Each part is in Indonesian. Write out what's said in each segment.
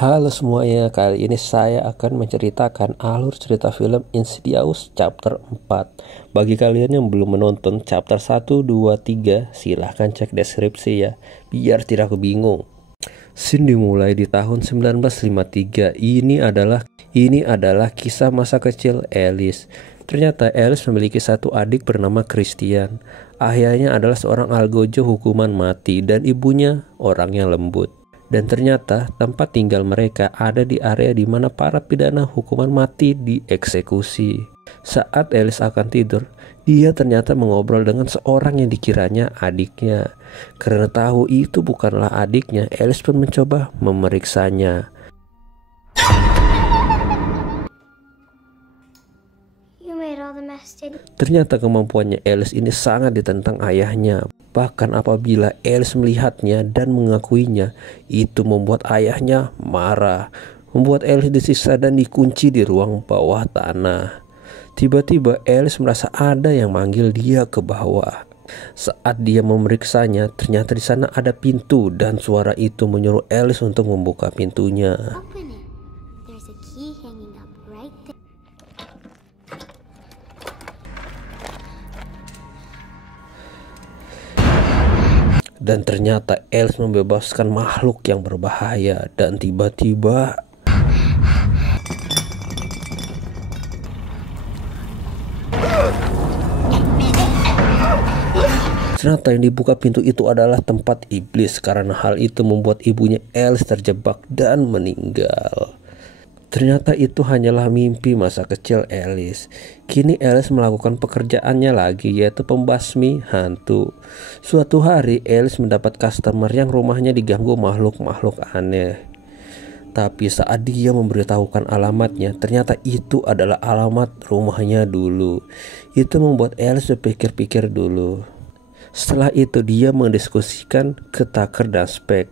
Halo semuanya, kali ini saya akan menceritakan alur cerita film Insidious chapter 4. Bagi kalian yang belum menonton chapter 1, 2, 3, silahkan cek deskripsi ya, biar tidak bingung. Scene dimulai di tahun 1953. Ini adalah kisah masa kecil Alice. Ternyata Alice memiliki satu adik bernama Christian. Ayahnya adalah seorang algojo hukuman mati dan ibunya orang yang lembut. Dan ternyata tempat tinggal mereka ada di area di mana para pidana hukuman mati dieksekusi. Saat Alice akan tidur, dia ternyata mengobrol dengan seorang yang dikiranya adiknya. Karena tahu itu bukanlah adiknya, Alice pun mencoba memeriksanya. Ternyata kemampuannya Alice ini sangat ditentang ayahnya. Bahkan apabila Alice melihatnya dan mengakuinya, itu membuat ayahnya marah, membuat Alice disiksa dan dikunci di ruang bawah tanah. Tiba-tiba Alice merasa ada yang manggil dia ke bawah. Saat dia memeriksanya, ternyata di sana ada pintu dan suara itu menyuruh Alice untuk membuka pintunya. Dan ternyata Alice membebaskan makhluk yang berbahaya. Dan tiba-tiba ternyata yang dibuka pintu itu adalah tempat iblis. Karena hal itu membuat ibunya Alice terjebak dan meninggal. Ternyata itu hanyalah mimpi masa kecil Alice. Kini Alice melakukan pekerjaannya lagi, yaitu pembasmi hantu. Suatu hari Alice mendapat customer yang rumahnya diganggu makhluk-makhluk aneh. Tapi saat dia memberitahukan alamatnya, ternyata itu adalah alamat rumahnya dulu. Itu membuat Alice berpikir-pikir dulu. Setelah itu dia mendiskusikan ke Tucker dan Spec.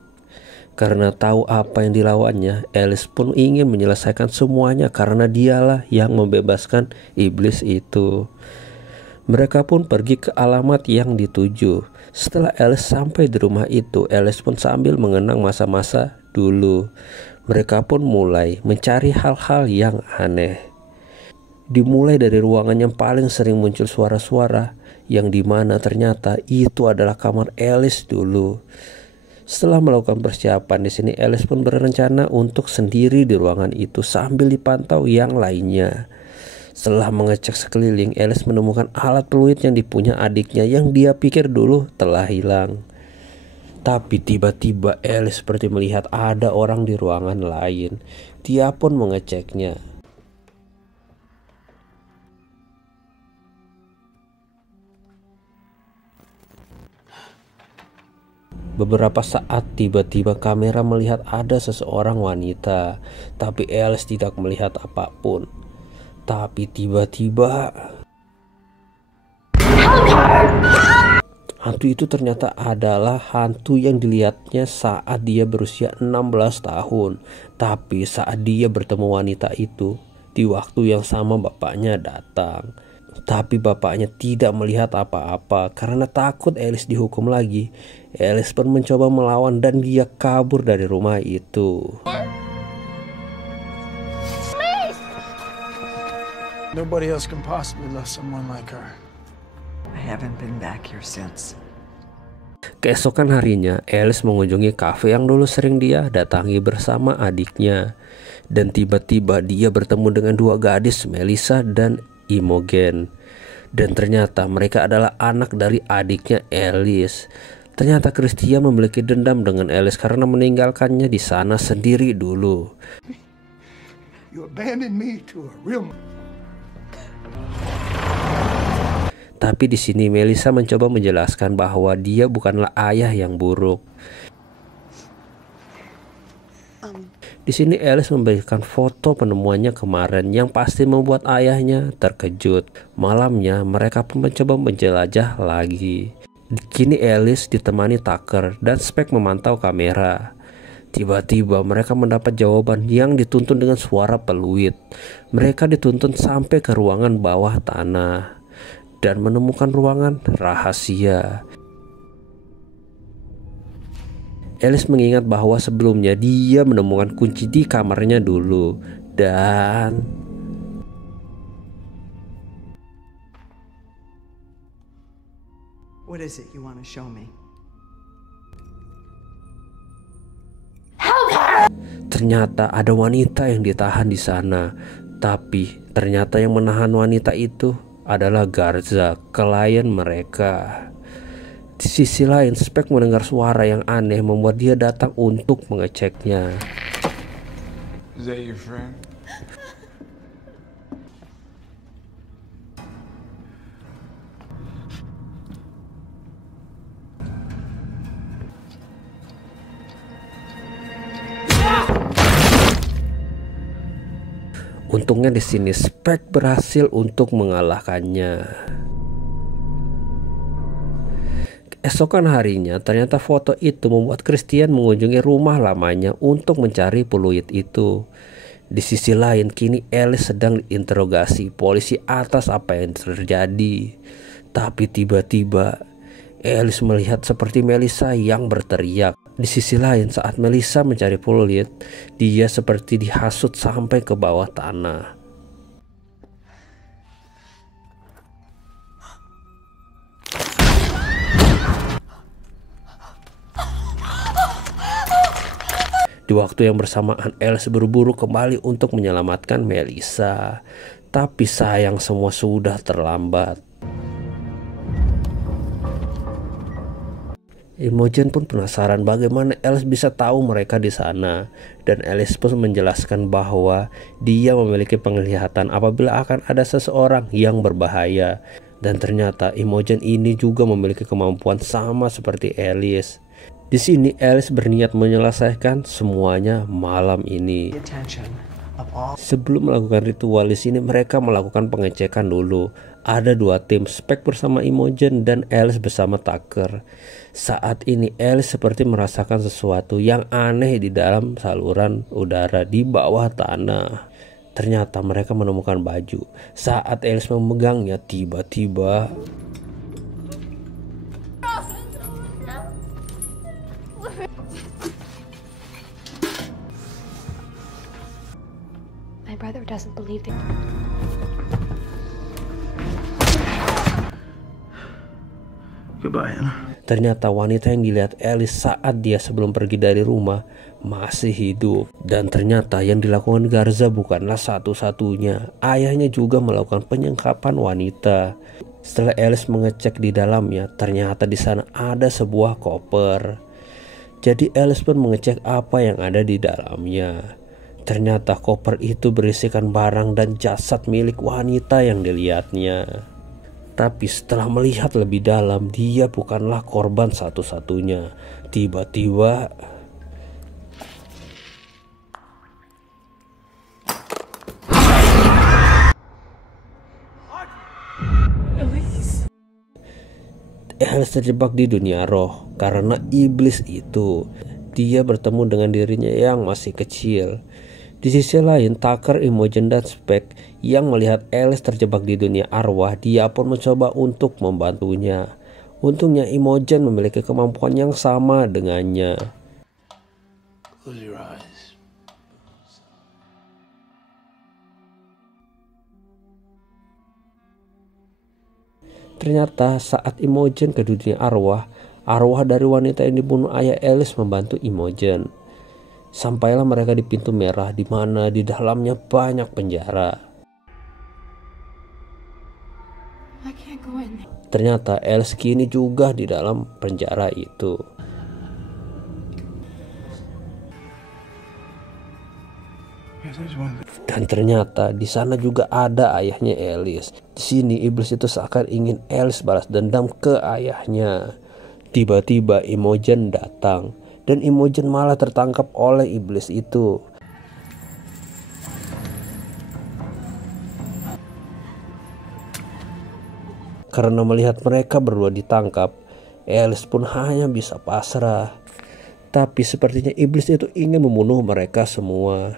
Karena tahu apa yang dilawannya, Alice pun ingin menyelesaikan semuanya karena dialah yang membebaskan iblis itu. Mereka pun pergi ke alamat yang dituju. Setelah Alice sampai di rumah itu, Alice pun sambil mengenang masa-masa dulu. Mereka pun mulai mencari hal-hal yang aneh. Dimulai dari ruangan yang paling sering muncul suara-suara, yang dimana ternyata itu adalah kamar Alice dulu. Setelah melakukan persiapan di sini, Alice pun berencana untuk sendiri di ruangan itu sambil dipantau yang lainnya. Setelah mengecek sekeliling, Alice menemukan alat peluit yang dipunya adiknya yang dia pikir dulu telah hilang. Tapi tiba-tiba Alice seperti melihat ada orang di ruangan lain. Dia pun mengeceknya. Beberapa saat tiba-tiba kamera melihat ada seseorang wanita, tapi Alice tidak melihat apapun. Tapi tiba-tiba hantu itu ternyata adalah hantu yang dilihatnya saat dia berusia 16 tahun. Tapi saat dia bertemu wanita itu, di waktu yang sama bapaknya datang. Tapi bapaknya tidak melihat apa-apa karena takut Alice dihukum lagi. Alice pun mencoba melawan dan dia kabur dari rumah itu. Nobody else can possibly love someone like her. I haven't been back here since. Keesokan harinya, Alice mengunjungi kafe yang dulu sering dia datangi bersama adiknya. Dan tiba-tiba dia bertemu dengan dua gadis, Melissa dan Imogen. Dan ternyata mereka adalah anak dari adiknya Alice. Ternyata Christian memiliki dendam dengan Alice karena meninggalkannya di sana sendiri dulu. You abandoned me to a real... Tapi di sini Melissa mencoba menjelaskan bahwa dia bukanlah ayah yang buruk. Di sini Alice memberikan foto penemuannya kemarin yang pasti membuat ayahnya terkejut. Malamnya mereka pun mencoba menjelajah lagi. Kini Alice ditemani Tucker dan Spec memantau kamera. Tiba-tiba mereka mendapat jawaban yang dituntun dengan suara peluit. Mereka dituntun sampai ke ruangan bawah tanah dan menemukan ruangan rahasia. Alice mengingat bahwa sebelumnya dia menemukan kunci di kamarnya dulu. Dan What is it you want to show me? ternyata ada wanita yang ditahan di sana. Tapi ternyata yang menahan wanita itu adalah Garza, klien mereka. Di sisi lain, Spek mendengar suara yang aneh membuat dia datang untuk mengeceknya. Is that your friend? Untungnya di sini Spek berhasil untuk mengalahkannya. Keesokan harinya, ternyata foto itu membuat Christian mengunjungi rumah lamanya untuk mencari peluit itu. Di sisi lain, kini Alice sedang diinterogasi polisi atas apa yang terjadi. Tapi tiba-tiba Alice melihat seperti Melissa yang berteriak. Di sisi lain, saat Melissa mencari peluit, dia seperti dihasut sampai ke bawah tanah. Di waktu yang bersamaan, Alice berburu kembali untuk menyelamatkan Melissa. Tapi sayang, semua sudah terlambat. Imogen pun penasaran bagaimana Alice bisa tahu mereka di sana, dan Alice pun menjelaskan bahwa dia memiliki penglihatan apabila akan ada seseorang yang berbahaya. Dan ternyata Imogen ini juga memiliki kemampuan sama seperti Alice. Di sini Alice berniat menyelesaikan semuanya malam ini. Sebelum melakukan ritual di sini, mereka melakukan pengecekan dulu. Ada dua tim, Spek bersama Imogen dan Alice bersama Tucker. Saat ini Alice seperti merasakan sesuatu yang aneh di dalam saluran udara di bawah tanah. Ternyata mereka menemukan baju. Saat Alice memegangnya, tiba-tiba My brother doesn't believe that. Goodbye, Anna. ternyata wanita yang dilihat Alice saat dia sebelum pergi dari rumah masih hidup. Dan ternyata yang dilakukan Garza bukanlah satu-satunya. Ayahnya juga melakukan penyengkapan wanita. Setelah Alice mengecek di dalamnya, ternyata di sana ada sebuah koper. Jadi Alice pun mengecek apa yang ada di dalamnya. Ternyata koper itu berisikan barang dan jasad milik wanita yang dilihatnya. Tapi setelah melihat lebih dalam, dia bukanlah korban satu-satunya. Tiba-tiba Alice terjebak di dunia roh karena iblis itu. Dia bertemu dengan dirinya yang masih kecil. Di sisi lain, Tucker, Imogen, dan Spek yang melihat Alice terjebak di dunia arwah, dia pun mencoba untuk membantunya. Untungnya Imogen memiliki kemampuan yang sama dengannya. Close your eyes. Ternyata saat Imogen ke dunia arwah, arwah dari wanita yang dibunuh ayah Alice membantu Imogen. Sampailah mereka di pintu merah, di mana di dalamnya banyak penjara. I can't go in there. Ternyata Alice kini juga di dalam penjara itu. Yes, I just wanted Dan ternyata di sana juga ada ayahnya Alice. Di sini iblis itu seakan ingin Alice balas dendam ke ayahnya. Tiba-tiba Imogen datang, dan Imogen malah tertangkap oleh iblis itu. Karena melihat mereka berdua ditangkap, Alice pun hanya bisa pasrah. Tapi sepertinya iblis itu ingin membunuh mereka semua.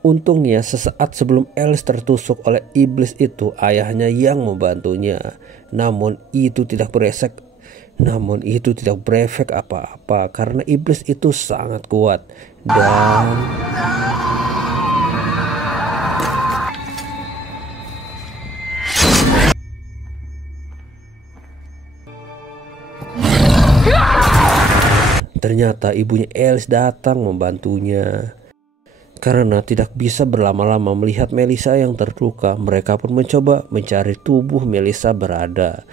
Untungnya sesaat sebelum Alice tertusuk oleh iblis itu, ayahnya yang membantunya. Namun itu tidak beresek. Namun itu tidak berefek apa-apa karena iblis itu sangat kuat dan ternyata ibunya Alice datang membantunya. Karena tidak bisa berlama-lama melihat Melissa yang terluka, mereka pun mencoba mencari tubuh Melissa berada.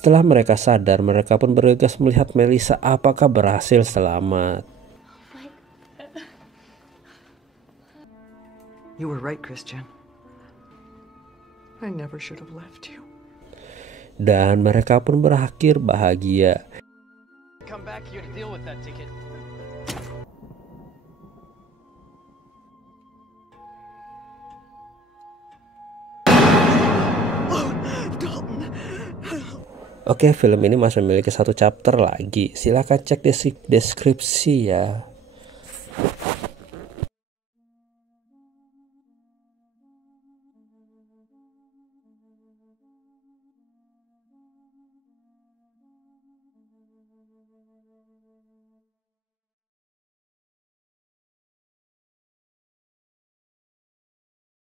Setelah mereka sadar, mereka pun bergegas melihat Melissa apakah berhasil selamat. You were right, Christian. I never should have left you. Dan mereka pun berakhir bahagia. Come back here to deal with that ticket. Oke, film ini masih memiliki 1 chapter lagi. Silahkan cek deskripsi ya.